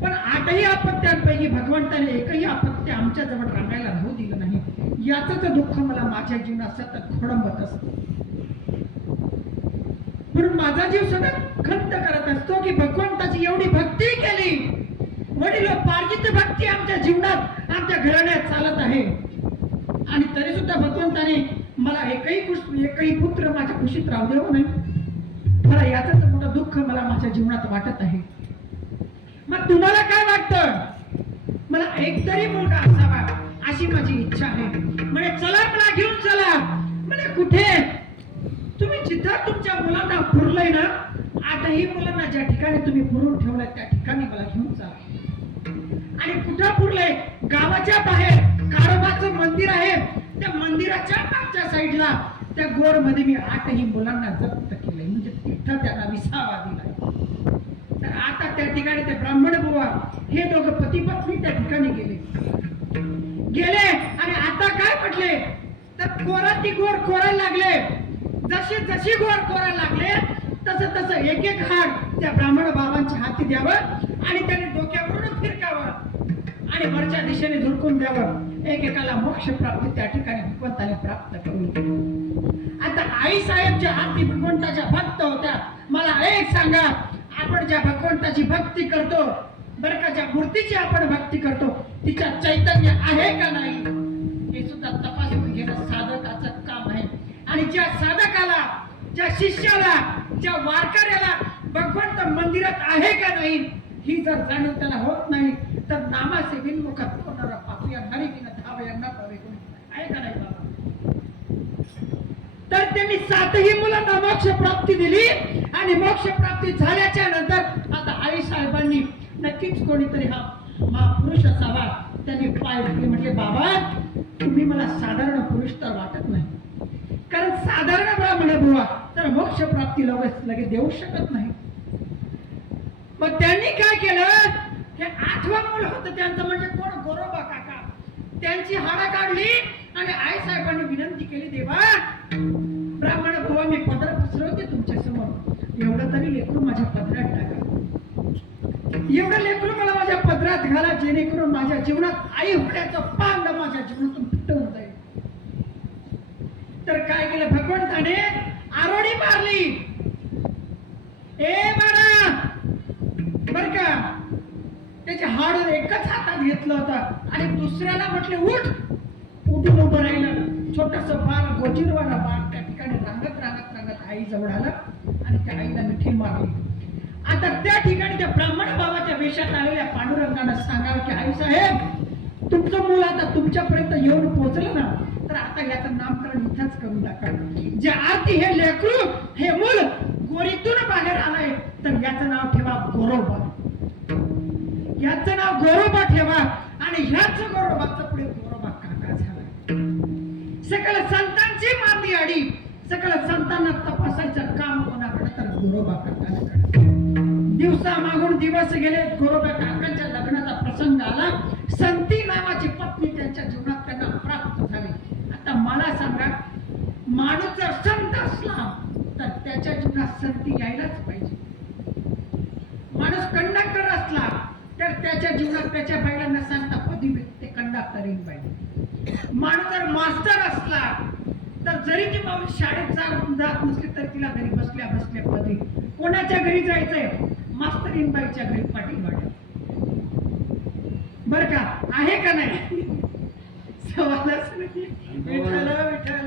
पण आठही अपत्यांपैकी भगवंताने एकही अपत्य आमच्या जवळ रांगायला राहू दिलं नाही. याच दुःख मला माझ्या जीवनात सतत खोडंबत असतं. म्हणून माझा जीव सतत खंत करत असतो की भगवंताची एवढी भक्ती केली, वडिलोपार्जित भक्ती आमच्या जीवनात आमच्या घराण्यात चालत आहे, आणि तरी सुद्धा भगवंताने मला एकही पुत्र माझ्या कुशीत राहू देऊ नये. मला याच मोठं दुःख मला माझ्या जीवनात वाटत आहे. मग तुम्हाला काय वाटतं? मला एक तरी मुलगा असावा अशी माझी इच्छा आहे. म्हणजे चला मला घेऊन चला. म्हणजे कुठे? तुम्ही जिथं तुमच्या मुलांना पुरलंय ना, आठही मुलांना ज्या ठिकाणी तुम्ही पुरून ठेवलंय त्या ठिकाणी मला घेऊन चला. आणि कुठं पुरलंय? गावाच्या बाहेर कारोबाचं मंदिर आहे, त्या मंदिराच्या मागच्या साईडला त्या गोर मध्ये मी आठही मुलांना जप्त केलंय. म्हणजे तिथं त्यांना विसावा दिलाय. तर आता त्या ठिकाणी ते ब्राह्मण बुवा हे दोघं पती पत्नी त्या ठिकाणी गेले आणि आता काय म्हटले तर कोराती गोर कोरायला लागले. जशी गोर कोरायला लागले तसं एक एक हात त्या ब्राह्मण बाबांच्या हाती द्यावं आणि त्याने डोक्यावरून फिरकावं आणि वरच्या दिशेने झुरकून द्यावं. एकेकाला मोक्ष प्राप्ती त्या ठिकाणी भगवंताने प्राप्त करून. आता आई साहेब ज्या हाती भगवंताच्या भक्त होत्या, मला एक सांगा, आपण ज्या भगवंताची भक्ती करतो बरं का, ज्या मूर्तीची आपण भक्ती करतो तिच्या चैतन्य आहे का नाही हे सुद्धा तपासून घेणं साधकाचं काम आहे. आणि ज्या साधकाला, ज्या शिष्याला, ज्या वारकऱ्याला भगवंत मंदिरात आहे का नाही ही जर जाणीव त्याला होत नाही तर नामाचे विनमुखात होणारा पापिया हरी विन धावयांना पावे कोणी आहे का नाही बाबा. तर त्यांनी 7ही मुलांना मोक्ष प्राप्ती दिली आणि मोक्ष प्राप्ती झाल्याच्या नंतर आता आई साहेबांनी नक्कीच कोणीतरी हा महापुरुष असावा. त्यांनी पाय धरले, म्हटले बाबा तुम्ही मला साधारण पुरुष तर वाटत नाही, कारण साधारण ब्राह्मण बुवा तर मोक्ष प्राप्ती लगेच देऊ शकत नाही. मग त्यांनी काय केलं, हे 8वं मूल होतं त्यांचं, म्हणजे कोण, गोरोबा काका. त्यांची हाडं काढली आणि आई साहेबांनी विनंती केली, देवा ब्राह्मण बुवा मी पदर पसरवते तुमच्या समोर, एवढं तरी लेकरू माझ्या पदरात टाका, एवढं लेकरू मला माझ्या पदरात घाला, जेणेकरून माझ्या जीवनात आई होण्याचं पांग माझ्या जीवनातून तुटून जाईल. तर काय केलं भगवंताने, आरोडी मारली. ए बाळा बर का, त्याचे हाड एकच हातात घेतलं होतं आणि दुसऱ्याला म्हटले उठ. उठून उभं राहिलं. छोटस बाळ, गोजीरवाला बाळ त्या ठिकाणी रांगत आई जवळ आला आणि त्या आईला मिठी मारली. आता त्या ठिकाणी त्या ब्राह्मण बाबाच्या वेशात आलेल्या पांडुरंगाने सांगावं की आई साहेब तुमचं मूल आता तुमच्यापर्यंत येऊन पोहोचलं ना, तर आता याचं नामकरण इथंच करून टाका. जे आरती हे लेकरू, हे मूल गोरीतून बाहेर आलाय तर याचं नाव ठेवा गोरोबा. याचं नाव गोरोबा ठेवा आणि ह्याच गोरोबाचं पुढे गोरोबा काका झाला. सकल संतांची मांदी आडी, सकल संतांना तपासायचं काम कोणाकडे तर गोरोबा काकांकडे. दिवसा मागून दिवस गेले, गोरोबा काकांच्या लग्नाचा प्रसंग आला. संती नावाची पत्नी त्यांच्या जीवनात त्यांना प्राप्त झाली. आता मला सांगा, माणूस जर संत असला तर त्याच्या जीवनात संती यायलाच पाहिजे. माणूस कंडक्टर असला तर त्याच्या जीवनात त्याच्या बाईला न सांगता पदी ते कंडक्टर येईल पाहिजे. माणूस जर मास्टर असला तर जरी ती माणूस शाळेत जात नसली तरी तिला घरी बसल्या बसल्या पदी. कोणाच्या घरी जायचंय? मास्तरीन बाईच्या घरी पाठी वाटत. बर का, आहे का नाही? सवालच नाही. विठ्ठल विठ्ठल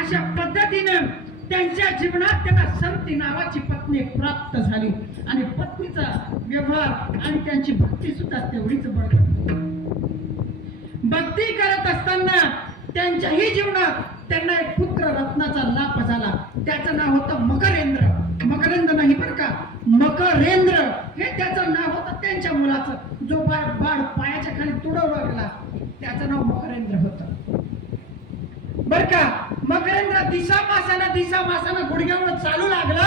अशा पद्धतीनं त्यांच्या जीवनात त्यांना संती नावाची पत्नी प्राप्त झाली आणि पत्नीचा व्यवहार आणि त्यांची भक्ती सुद्धा तेवढीच बळकट. भक्ती करत असताना त्यांच्याही जीवनात त्यांना एक पुत्र रत्नाचा लाभ झाला. त्याचं नाव होतं मकरेंद्र. मकरेंद्र नाही बरं का, मकरेंद्र हे त्याचं नाव होतं त्यांच्या मुलाचं. जो बाळ पायाच्या खाली तुडवला गेला त्याचं नाव मकरेंद्र होतं बर का. मकरेंद्र दिसा मासानं गुडघ्यावर चालू लागला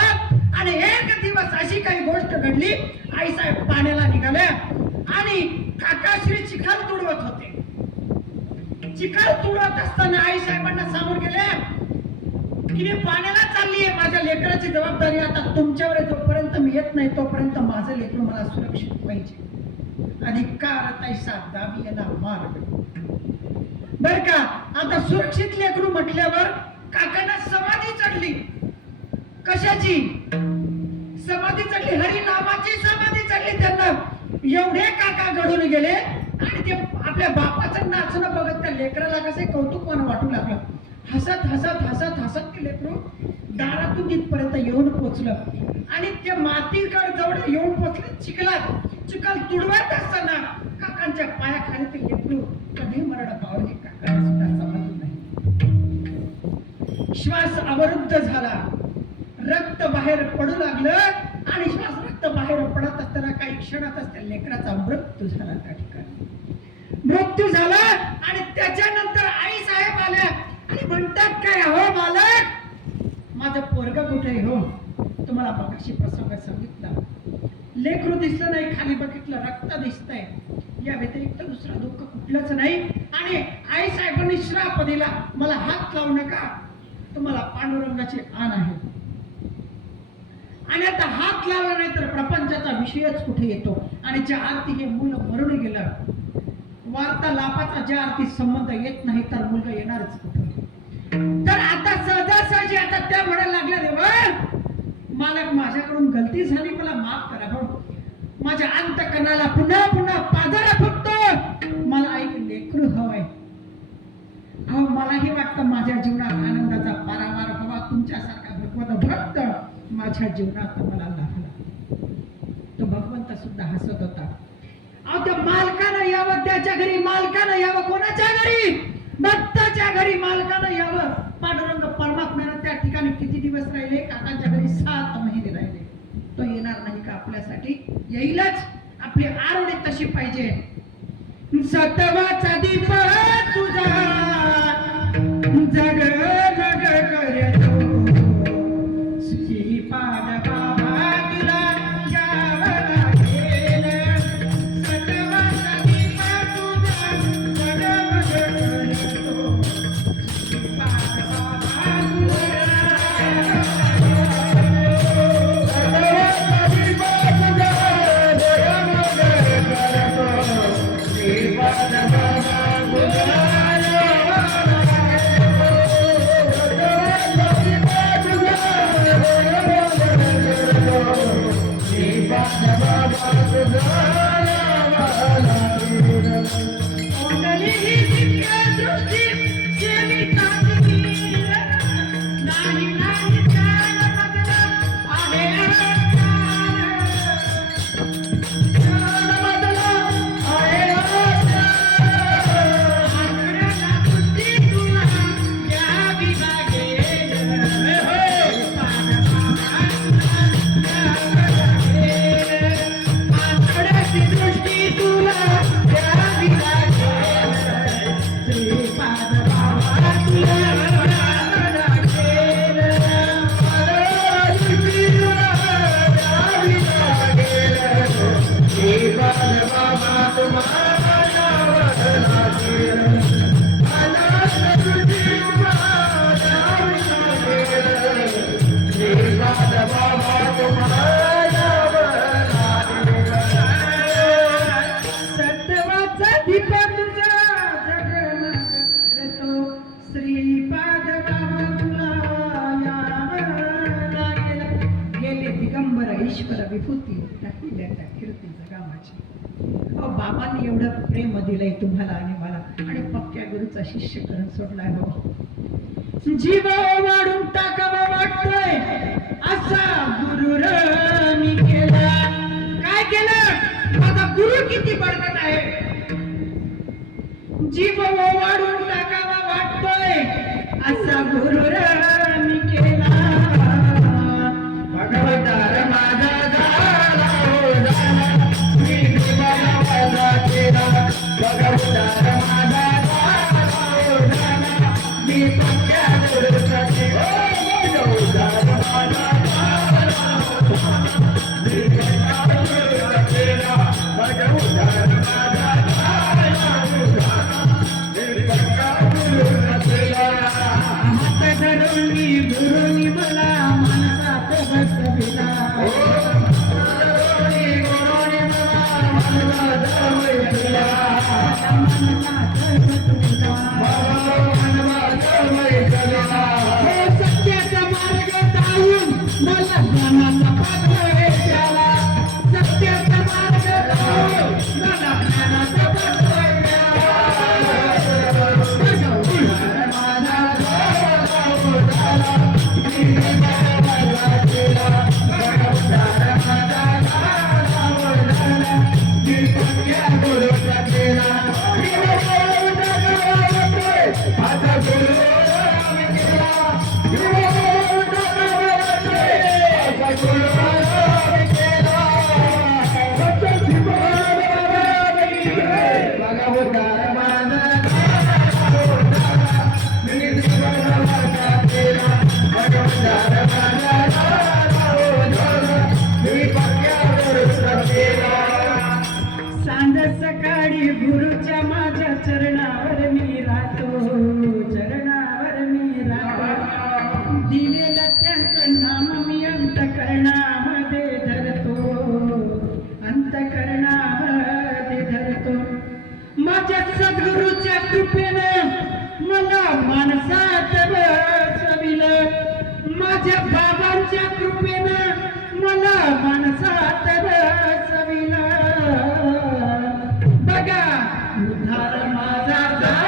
आणि एक दिवस अशी काही गोष्ट घडली. आई साहेब पाण्याला निघाल्या आणि काकाश्री चिखल तुडवत होते. चिखल तुडवत असताना आई साहेबांना सांगून गेल्या की मी पाण्याला चाललीये, माझ्या लेकराची जबाबदारी आता तुमच्यावर आहे, जोपर्यंत मी येत नाही तोपर्यंत माझं लेकरू मला सुरक्षित पाहिजे. अधिकार तैसा दाबी याला मार्ग. बर का, आता सुरक्षित लेकरू म्हटल्यावर काकांना समाधी चढली. कशाची समाधी चढली? हरी नामाची समाधी चढली त्यांना. एवढे काका घडून गेले आणि ते आपल्या बापाचं नाचणं बघत त्या लेकराला कसे कौतुकपण वाटू लागलं. हसत हसत हसत हसत ते लेकरू दारातून तिथपर्यंत येऊन पोचलं आणि ते मातीकडे जवळ येऊन पोचले. चिखल तुडवत असताना काकांच्या पायाखाली ते लेकरू कधी मरण पावलं हे काकांना सुद्धा समजलं नाही. श्वास अवरुद्ध झाला, रक्त बाहेर पडू लागलं आणि रक्त बाहेर पडत असताना काही क्षणातच त्या लेकराचा मृत्यू झाला. त्या ठिकाणी मृत्यू झाला आणि त्याच्यानंतर आई साहेब आल्या आणि म्हणतात काय, हो मालक माझं पोरग कुठे आहे? हो तुम्हाला मगाशी प्रसंग सांगितला, लेकरू दिसलं नाही, खाली बघितलं रक्त दिसतंय, या व्यतिरिक्त दुसरा दुःख कुठलंच नाही. आणि आई साहेबांनी श्राप दिला, मला हात लावू नका, तुम्हाला पांडुरंगाची आण आहे. आणि आता हात लावला नाही तर प्रपंचाचा विषयच कुठे येतो. आणि ज्या आरती हे मुलं मरून गेलं, वार्तालापाचा ज्या आरती संबंध येत नाही तर मुलगा येणारच कुठे. तर आता सहजासहजी आता त्या म्हणायला लागल्या, देवा मालक माझ्याकडून गलती झाली, मला माफ करा. हो माझ्या अंतकरणाला पुन्हा पुन्हा पाजारा फुटतो, मला एक लेकरू हवंय. हो मलाही वाटतं माझ्या जीवनात आनंदाचा पारावार हवा, तुमच्यासारखा भगवंत भक्त माझ्या जीवनात मला लागला. तो भगवंत सुद्धा हसत होता. अहो त्या मालकानं यावं, त्याच्या घरी मालकानं यावं. कोणाच्या घरी? भक्ताच्या घरी मालकानं यावं. पांडुरंग परमात्म्यानं त्या ठिकाणी किती दिवस राहिले? काकांच्या घरी 7 महिने राहिले. तो येणार नाही का आपल्यासाठी? येईलच. आपली आरोडी तशी पाहिजे. सतवाचा दीप तुझा जग लग करतो, श्रीपाद बाबा तुला यावं लागेल. सतवाचा दीप तुझा जग लग करतो, श्रीपाद बाबा तुला सतवाचा दीप तुझा जग लग करतो, श्रीपाद बाबा तुला बाबांनी एवढं प्रेम दिलंय तुम्हाला आणि मला, आणि पक्क्या गुरुचा शिष्य करून सोडलाय. हो जीव वाढून टाकावा वाटतोय असा गुरु मी केला. काय केलं? माझा गुरु किती बळकट आहे. जीव वाढून टाकावा वाटतोय असा गुरु मी केला. भगवतार माझा Hey, माणसात बसविलं, माझ्या बाबांच्या कृपेनं मला माणसात बसविलं. बघा उद्धार माझा झाला,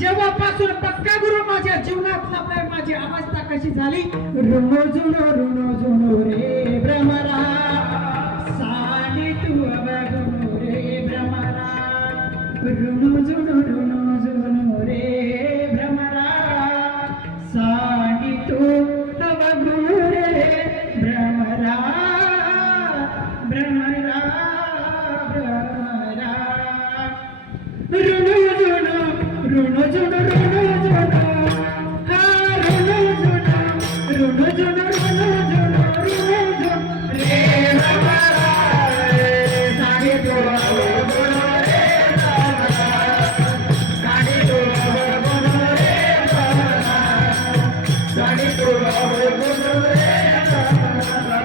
जेव्हापासून पक्का गुरु माझ्या जीवनात लाभलाय, माझी अवस्था कशी झाली. ऋणो जुनो रे भ्रमरा, साडी तू अवगुणो रे भ्रमरा. ऋणो जुनो रे भ्रमरा, साडी तू अवगुणो रे भ्रमरा. भ्रमरा भ्रमरा ऋणो जुनो हा ऋणो जुनो रे भ्रमरा. साडी तू अवगुणो रे भ्रमरा, साडी तू अवगुणो रे भ्रमरा, साडी तू अवगुणो रे भ्रमरा.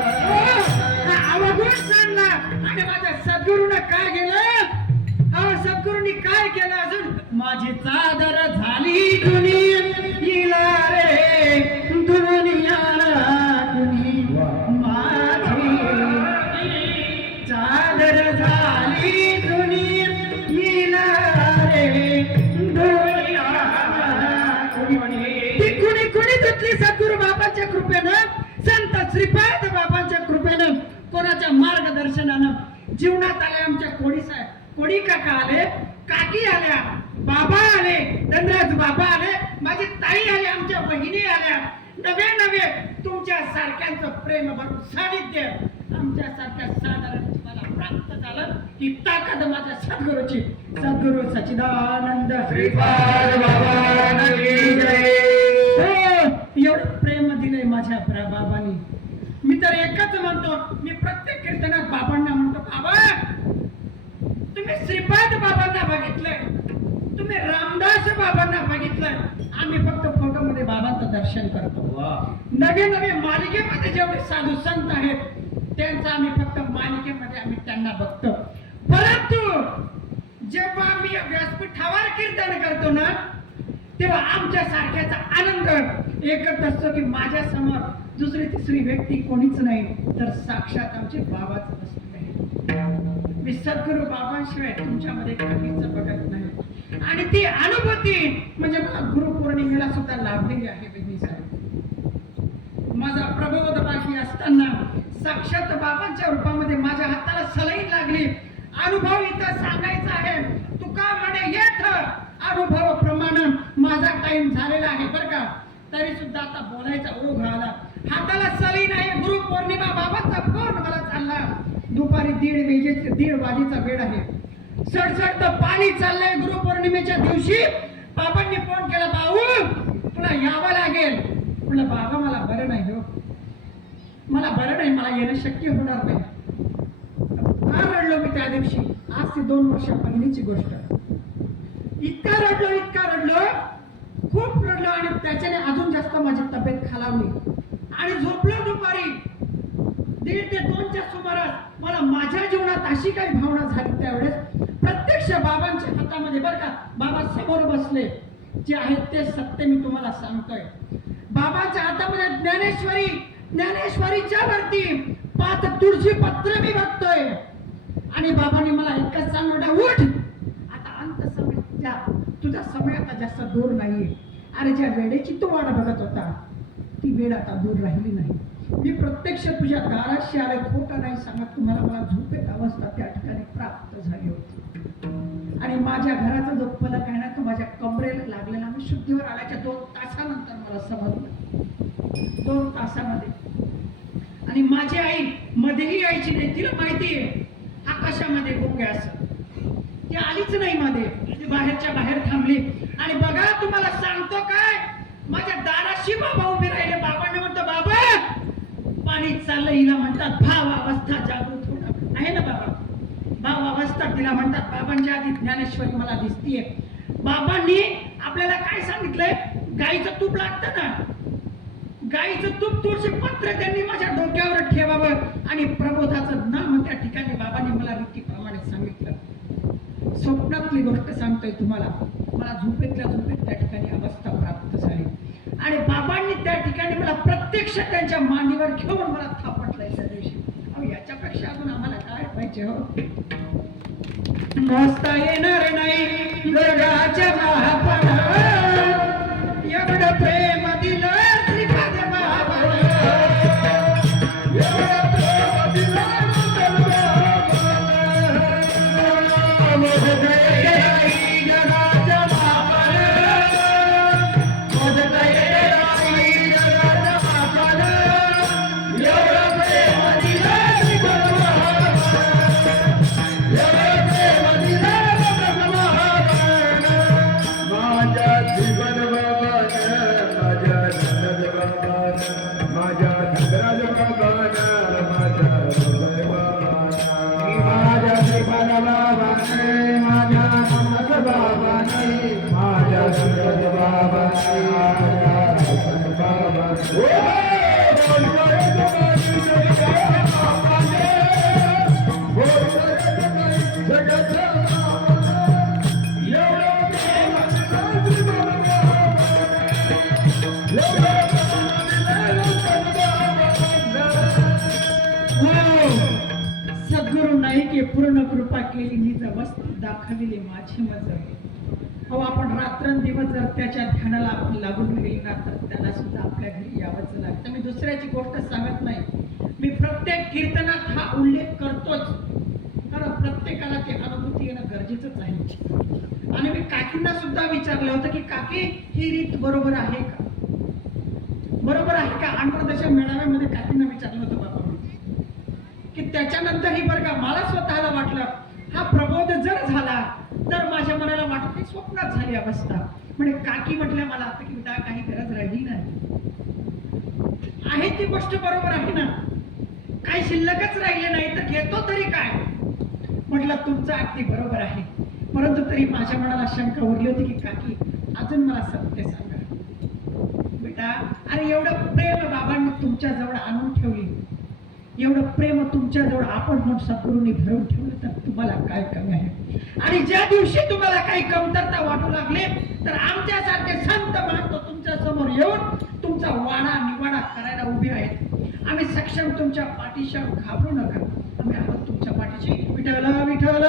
अवगुण सांगला आणि माझ्या सद्गुरूनं काय केलं? सद्गुरूंनी काय केलं? अजून माझी चादर झाली दुनिया रे, दुनिया माझी चादर झाली दुनिया रे, दुनिया. ती कुणी धुतली सद्गुरू बाबांच्या कृपेनं, संत श्रीपाद बाबांच्या कृपेनं, कोणाच्या मार्गदर्शनानं. जीवनात आले आमच्या कोडी साहेब, कोडी काका आले, काकी आल्या, बाबा आले, धनराज बाबा आले, माझी ताई आली, आमच्या बहिणी आल्या. नवे तुमच्या सारख्यांचं प्रेम भरून सानिध्य आमच्या सारख्या साधारण मला प्राप्त झालं. ही ताकद माझ्या सद्गुरूची. सद्गुरू सच्चिदानंद श्रीपाद बाबा की जय. एवढं प्रेम दिलंय माझ्या बाबांनी. मी तर एकच म्हणतो, मी प्रत्येक कीर्तनात बाबांना म्हणतो, बाबा तुम्ही श्रीपाद बाबांना बघितलंय, तुम्ही रामदास बाबांना बघितलंय, आम्ही फक्त फोटोमध्ये बाबांचं दर्शन करतो. नवे मालिकेमध्ये जेवढे साधू संत आहेत त्यांचं आम्ही फक्त मालिकेमध्ये आम्ही त्यांना बघतो. परंतु जेव्हा आम्ही व्यासपीठावर कीर्तन करतो ना, तेव्हा आमच्या सारख्याचा आनंद एकच असतो की माझ्या समोर दुसरी तिसरी व्यक्ती कोणीच नाही, तर साक्षात आमचे बाबाच बसले आहेत. मी सद्गुरू बाबांशिवाय तुमच्यामध्ये काहीच बघत नाही. आणि ती अनुभूती म्हणजे मला गुरुपौर्णिमेला सुद्धा लाभलेली आहे. बेबी साहेब, माझा प्रबोध बाकी असताना साक्षात बाबांच्या रूपामध्ये माझ्या हाताला सलाईन लागली. अनुभव इथं सांगायचा आहे. तुका म्हणे येत अनुभव प्रमाण माझा टाइम झालेला आहे बरं का, तरी सुद्धा आता बोलायचा ओघ आला. हाताला सलाईन आहे. गुरुपौर्णिमा बाबांचा फोन मला चालला. दुपारी 1:30 वाजेचा वेळ आहे. सडसड पाणी चाललंय. गुरुपौर्णिमेच्या दिवशी बाबांनी फोन केला, भाऊ तुला यावं लागेल. म्हटलं बाबा मला बरं नाही हो, मला बरं नाही, मला येणं शक्य होणार नाही. फार रडलो मी त्या दिवशी. आज ती 2 वर्ष पहिलीची गोष्ट. इतका रडलो, खूप रडलो आणि त्याच्याने अजून जास्त माझी तब्येत खालावली आणि झोपलो. दुपारी 1:30 ते 2च्या सुमारास मला माझ्या जीवनात अशी काही भावना झाली. त्यावेळेस प्रत्यक्ष बाबांच्या हातामध्ये बरं का, बाबा समोर बसले जे आहेत ते सत्य मी तुम्हाला सांगतोय. बाबांच्या हातामध्ये ज्ञानेश्वरीच्या वरती 5 तुळशी पत्र मी बघतोय. आणि बाबांनी मला एकच सांगितलं, उठ आता अंत समय, तुझा समय आता जास्त दूर नाहीये. अरे ज्या वेळेची तू वाट बघत होता ती वेळ आता दूर राहिली नाही. मी प्रत्यक्ष तुझ्या दाराशी आले. खोटं नाही सांगत तुम्हाला, मला झोपेत अवस्था त्या ठिकाणी प्राप्त झाली होती. आणि माझ्या घराचा जो फलक आहे ना, तो माझ्या कमरेला लागलेला. मी शुद्धीवर आल्याच्या 2 तासानंतर मला समजलं. 2 तासामध्ये. आणि माझी आई मध्येही यायची नाही. तिला माहिती आहे आकाशामध्ये गोंगे असं. ती आलीच नाही मध्ये, ती बाहेरच्या बाहेर थांबली. आणि बघा तुम्हाला सांगतो काय, माझ्या दाराशी बाबा उभे राहिले. बाबांनी म्हणतो, बाबा पाणी चाललं हिला म्हणतात भाव अवस्था जागृत होणं आहे ना बाबा. भाव अवस्था तिला म्हणतात. बाबांच्या आधी ज्ञानेश्वरी मला दिसतीये. बाबांनी आपल्याला काय सांगितलंय? गाईचं तूप लागतं ना, गाईचं तूप तुळशी पत्र त्यांनी माझ्या डोक्यावर ठेवावं आणि प्रबोधाचं नाम त्या ठिकाणी बाबांनी मला रीतीप्रमाणे सांगितलं. स्वप्नातली गोष्ट सांगतोय तुम्हाला. मला झोपेतल्या झोपेत त्या ठिकाणी अवस्था प्राप्त झाली आणि बाबांनी त्या ठिकाणी मला प्रत्यक्ष त्यांच्या मांडीवर घेऊन मला थापटलंय त्या दिवशी. अहो याच्यापेक्षा अजून आम्हाला काय पाहिजे हो. मोजता येणार नाही जगाच्या महापणात एवढं प्रेम दिलं श्रीपाद बाबांनी. एवढं प्रेम दिलं मोजता येणार नाही जगाच्या महापणात. मोजता येणार नाही जगाच्या महापणात एवढं प्रेम दिलं श्रीपाद बाबांनी. एवढं प्रेम माझ्या जीवन बाबानं, माझ्या नंद बाबानं, माझ्या धनराज बाबानं, माझ्या हृदय बाबानं, माझ्या जीवन बाबानं, माझ्या नंद बाबानं, माझ्या धनराज बाबानं, माझ्या हृदय बाबानं. सद्गुरु नाही की पूर्ण कृपा केली निज वस्ती दाखविले माझे मज. अहो आपण रात्रंदिवस जर त्याच्या ध्यानाला आपण लागून गेली ना तर त्याला सुद्धा आपल्या घरी यावंच लागतं. मी दुसऱ्याची गोष्ट सांगत नाही. मी प्रत्येक कीर्तनात हा उल्लेख करतोच, कारण प्रत्येकाला ती अनुभूती येणं गरजेचंच आहे. आणि मी काकींना सुद्धा विचारलं होतं की काकी ही रीत बरोबर आहे का, बरोबर आहे का. अण्णप्रदर्शन मेळाव्यामध्ये काकींना विचारलं होतं बाबा की त्याच्यानंतरही बरं का मला स्वतःला वाटलं हा प्रबोध जर झाला तर माझ्या मनाला वाटत नाही स्वप्नात झाली अवस्था. म्हणजे काकी म्हटल्या मला आता की बेटा काही गरज राहिली नाही. आहे ती गोष्ट बरोबर आहे ना, काही शिल्लकच राहिले नाही तर घेतो तरी काय. म्हटलं तुमचं अगदी बरोबर आहे, परंतु तरी माझ्या मनाला शंका उरली होती की काकी अजून मला सत्य सांगा बेटा. अरे एवढं प्रेम बाबांनी तुमच्या जवळ आणून ठेवली, एवढं प्रेम तुमच्या जवळ आपण म्हणून सद्गुरूंनी भरून ठेवलं तर तुम्हाला काय कमी आहे. आणि ज्या दिवशी तुम्हाला काही कमतरता वाटू लागले तर आमच्यासारखे संत महंत तुमच्या समोर येऊन तुमचा वाडा निवाडा करायला उभे आहेत. आम्ही सक्षम तुमच्या पाठीशी घाबरू नका, आम्ही आहोत तुमच्या पाठीशी. विठ्ठल विठ्ठल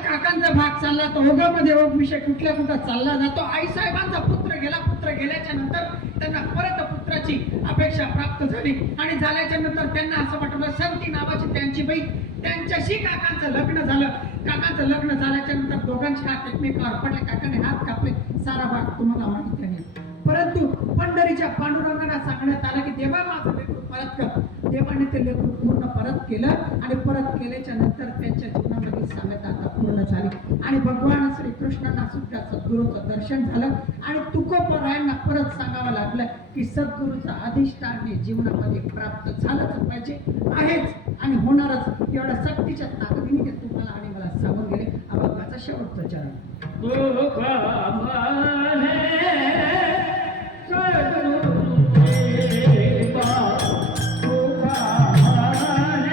काकांचा भाग चालला तो ओघामध्ये ओघ विषय कुठल्या कुठं चालला जातो. आईसाहेबांचा पुत्र गेल्याच्या नंतर त्यांना परत पुत्राची अपेक्षा प्राप्त झाली आणि झाल्याच्या नंतर त्यांना असं वाटलं संती नावाची त्यांची बाई त्यांच्याशी काकांचं लग्न झालं. काकांचं लग्न झाल्याच्या नंतर दोघांचे हात एकमेकावर पडले, काकाने हात कापले, सारा भाग तुम्हाला माहिती आहे. परंतु पंढरीच्या पांडुरंगाला सांगण्यात आलं की देवा माझं लेकरू परत कर. देवाने ते लेकरू पूर्ण परत केलं आणि परत केल्याच्या नंतर त्यांच्या जीवनामध्ये साम्यता आता पूर्ण झाली आणि भगवान श्रीकृष्णांना सुद्धा सद्गुरूचं दर्शन झालं आणि तुकोबरायांना परत सांगावं लागलं की सद्गुरूचं अधिष्ठान हे जीवनामध्ये प्राप्त झालंच पाहिजे, आहेच आणि होणारच. एवढ्या सक्तीच्या ताकदीने ते तुम्हाला आणि मला सांगून गेले. अभंगाचा शेवटचा चरण.